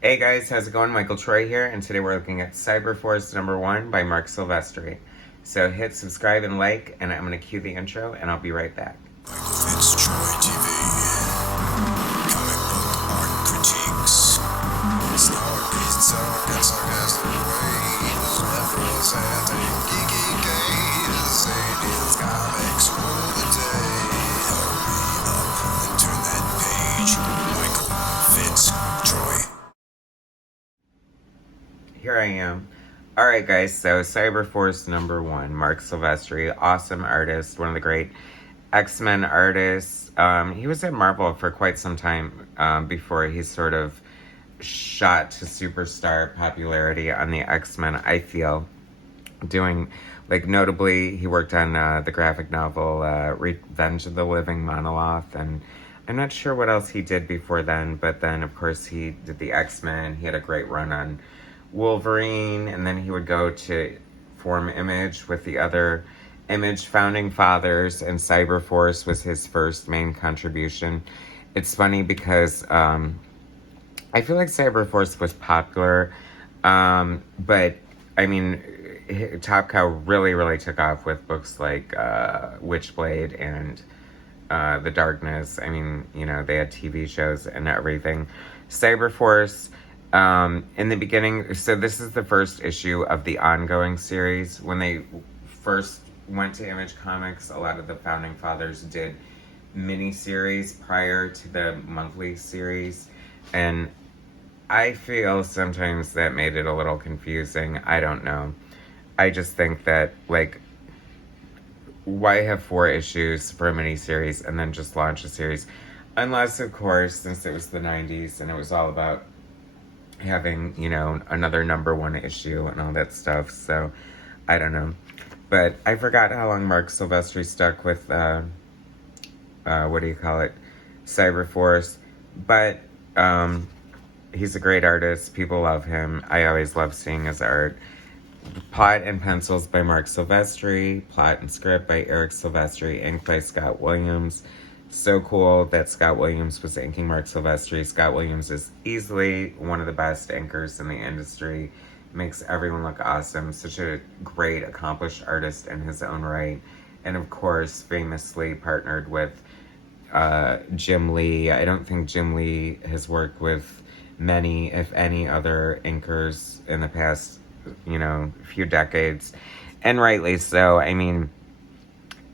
Hey guys, how's it going? Michael Troy here, and today we're looking at Cyberforce #1 by Marc Silvestri. So hit subscribe and like, and I'm going to cue the intro, and I'll be right back. MichaelFitzTroytv, comic book art critiques. Snark, talk, and sarcastic ways. Representing geeky gaze. Sadie's comics rule the day. Hurry up and turn that page. Michael FitzTroy. Here I am. Alright guys, so Cyberforce #1, Marc Silvestri, awesome artist, one of the great X-Men artists. He was at Marvel for quite some time before he sort of shot to superstar popularity on the X-Men, I feel. Doing, like, notably, he worked on the graphic novel Revenge of the Living Monolith, and I'm not sure what else he did before then, but then, of course, he did the X-Men. He had a great run on Wolverine, and then he would go to form Image with the other Image founding fathers, and Cyberforce was his first main contribution. It's funny because I feel like Cyberforce was popular, but I mean, Top Cow really took off with books like Witchblade and The Darkness. I mean, you know, they had TV shows and everything. Cyberforce, in the beginning, so this is the first issue of the ongoing series. When they first went to Image Comics, a lot of the founding fathers did mini-series prior to the monthly series, and I feel sometimes that made it a little confusing. I don't know. I just think that, like, why have 4 issues for a mini-series and then just launch a series? Unless, of course, since it was the 90s and it was all about having, you know, another #1 issue and all that stuff, so I don't know. But I forgot how long Marc Silvestri stuck with, what do you call it, Cyberforce, but he's a great artist. People love him. I always love seeing his art. Plot and pencils by Marc Silvestri, plot and script by Eric Silvestri, inked by Scott Williams. So cool that Scott Williams was inking Marc Silvestri. Scott Williams is easily one of the best inkers in the industry. Makes everyone look awesome. Such a great, accomplished artist in his own right. And of course, famously partnered with Jim Lee. I don't think Jim Lee has worked with many, if any, other inkers in the past, you know, few decades. And rightly so. I mean,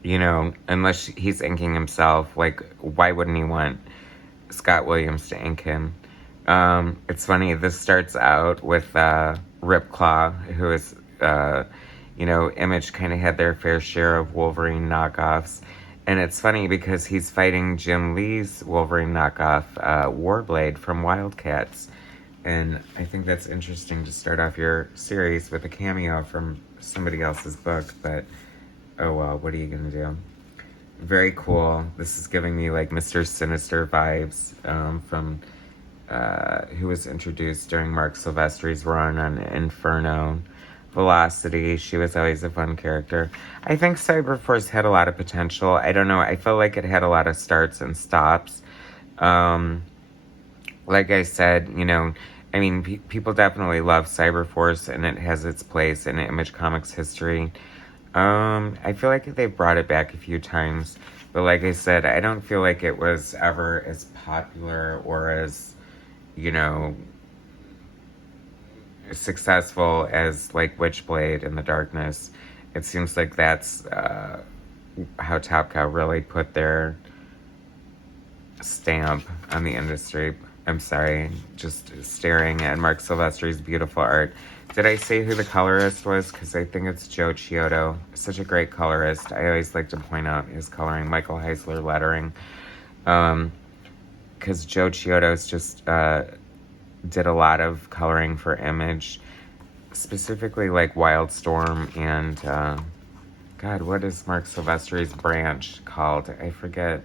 you know, unless he's inking himself, like, why wouldn't he want Scott Williams to ink him? It's funny, this starts out with Ripclaw, who is, you know, Image kind of had their fair share of Wolverine knockoffs. And it's funny because he's fighting Jim Lee's Wolverine knockoff, Warblade from Wildcats. And I think that's interesting to start off your series with a cameo from somebody else's book, but oh well, what are you gonna do? Very cool. This is giving me like Mr. Sinister vibes from who was introduced during Marc Silvestri's run on Inferno. Velocity, she was always a fun character. I think Cyberforce had a lot of potential. I don't know, I felt like it had a lot of starts and stops. Like I said, you know, I mean, people definitely love Cyberforce, and it has its place in Image Comics history. I feel like they've brought it back a few times, but like I said, I don't feel like it was ever as popular or as, you know, successful as like Witchblade and The Darkness. It seems like that's how Top Cow really put their stamp on the industry. I'm sorry, just staring at Marc Silvestri's beautiful art. Did I say who the colorist was? Because I think it's Joe Chiodo. Such a great colorist. I always like to point out his coloring, Michael Heisler lettering. Because Joe Chiodo's just did a lot of coloring for Image, specifically like Wildstorm and, God, what is Marc Silvestri's branch called? I forget.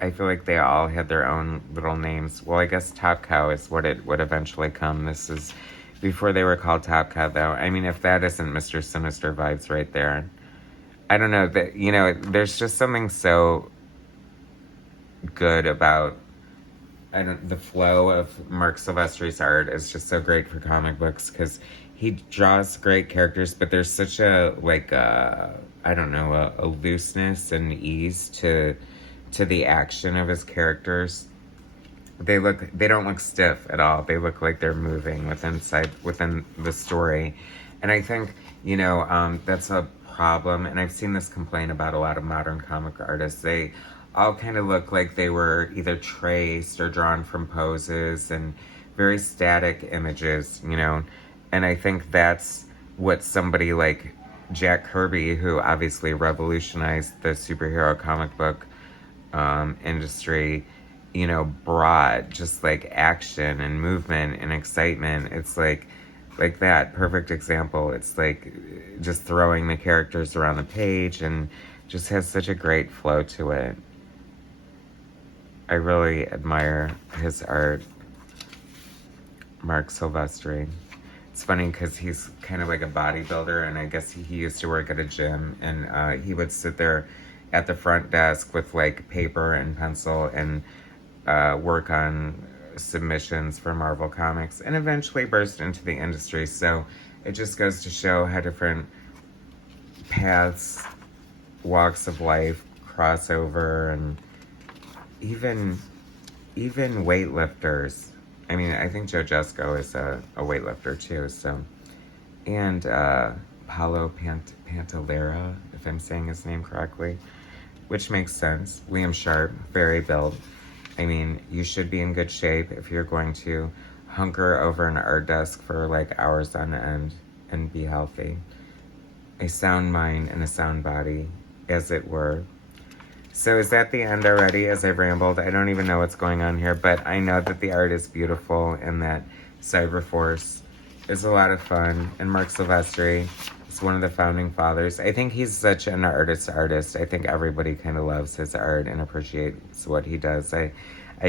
I feel like they all had their own little names. Well, I guess Top Cow is what it would eventually come. This is before they were called Top Cow, though. I mean, if that isn't Mr. Sinister vibes right there. I don't know, that, you know, there's just something so good about the flow of Marc Silvestri's art is just so great for comic books because he draws great characters, but there's such a I don't know, a looseness and ease to the action of his characters. They don't look stiff at all. They look like they're moving within the story, and I think that's a problem. And I've seen this complaint about a lot of modern comic artists. They all kind of look like they were either traced or drawn from poses and very static images, And I think that's what somebody like Jack Kirby, who obviously revolutionized the superhero comic book industry, brought, just like action and movement and excitement. It's like that perfect example. It's like just throwing the characters around the page and just has such a great flow to it. I really admire his art, Marc Silvestri. It's funny because he's kind of like a bodybuilder, and I guess he used to work at a gym, and he would sit there at the front desk with like paper and pencil and work on submissions for Marvel Comics, and eventually burst into the industry. So it just goes to show how different paths, walks of life cross over, and even weightlifters. I mean, I think Joe Jusko is a weightlifter too. So, and Paulo Pantalera, if I'm saying his name correctly, which makes sense. Liam Sharp, very built. I mean, you should be in good shape if you're going to hunker over an art desk for like hours on end and be healthy. A sound mind and a sound body, as it were. So is that the end already as I've rambled? I don't even know what's going on here, but I know that the art is beautiful and that Cyberforce is a lot of fun. And Marc Silvestri is one of the founding fathers. I think he's such an artist. I think everybody kind of loves his art and appreciates what he does. I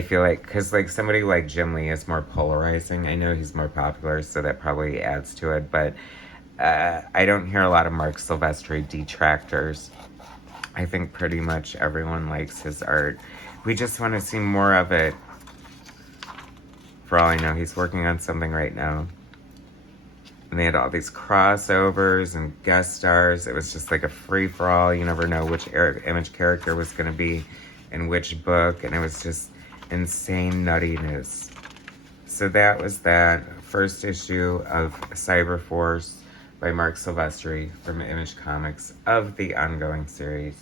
feel like, because like somebody like Jim Lee is more polarizing. I know he's more popular, so that probably adds to it, but I don't hear a lot of Marc Silvestri detractors. I think pretty much everyone likes his art. We just want to see more of it. For all I know, he's working on something right now. And they had all these crossovers and guest stars. It was just like a free-for-all. You never know which Image character was going to be in which book. And it was just insane nuttiness. So that was that first issue of Cyberforce by Marc Silvestri from Image Comics of the ongoing series.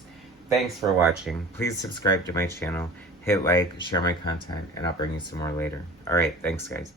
Thanks for watching. Please subscribe to my channel, hit like, share my content, and I'll bring you some more later. Alright, thanks guys.